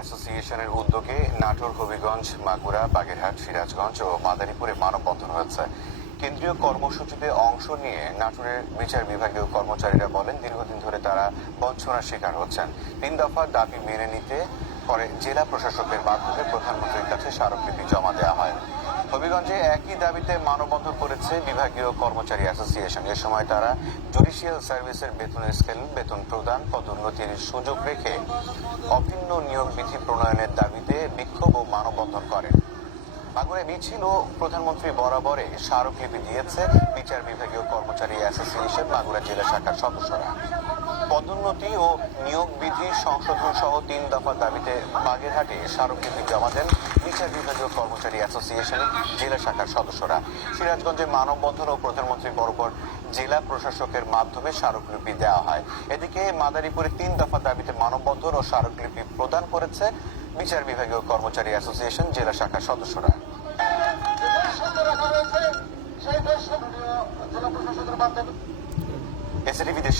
অ্যাসোসিয়েশনের উদ্যোগে নাটোর, হবিগঞ্জ, মাগুরা, বাগেরহাট, সিরাজগঞ্জ ও মাদারীপুরে মানববন্ধন হয়েছে। কেন্দ্রীয় কর্মসূচিতে অংশ নিয়ে নাটোরের বিচার বিভাগীয় কর্মচারীরা বলেন, দীর্ঘদিন ধরে তারা বঞ্চনার শিকার হচ্ছেন। তিন দফার দাবি মেনে নিতে পরে জেলা প্রশাসকের মাধ্যমে প্রধানমন্ত্রীর কাছে স্মারকলিপি জমা দেওয়া হয়। হবিগঞ্জে একই দাবিতে মানববন্ধন করেছে বিভাগীয় কর্মচারী অ্যাসোসিয়েশন। এ সময় তারা জুডিশিয়াল সার্ভিসের বেতনের স্কেল, বেতন প্রদান, পদোন্নতির সুযোগ রেখে অভিন্ন নিয়োগ বিধি প্রণয়নের দাবিতে বিক্ষোভ ও মানববন্ধন করেন। মাগুরে মিছিল ও প্রধানমন্ত্রী বরাবরে স্মারকলিপি দিয়েছে বিচার বিভাগীয় কর্মচারী অ্যাসোসিয়েশন, মাগুরা জেলা শাখার সদস্যরা। পদোন্নতি ও নিয়োগ বিধি সংশোধন সহ তিন দফা দাবিতে বাগেরহাটে স্মারকলিপি জমা দেন বিচার বিভাগীয় কর্মচারী অ্যাসোসিয়েশন জেলা শাখার সদস্যরা। সিরাজগঞ্জে মানববন্ধন ও প্রধানমন্ত্রী বরাবর জেলা প্রশাসকের মাধ্যমে স্মারকলিপি দেওয়া হয়। এদিকে মাদারীপুরে তিন দফা দাবিতে মানববন্ধন ও স্মারকলিপি প্রদান করেছে বিচার বিভাগীয় কর্মচারী অ্যাসোসিয়েশন জেলা শাখার সদস্যরা। এসিটিভি দেশ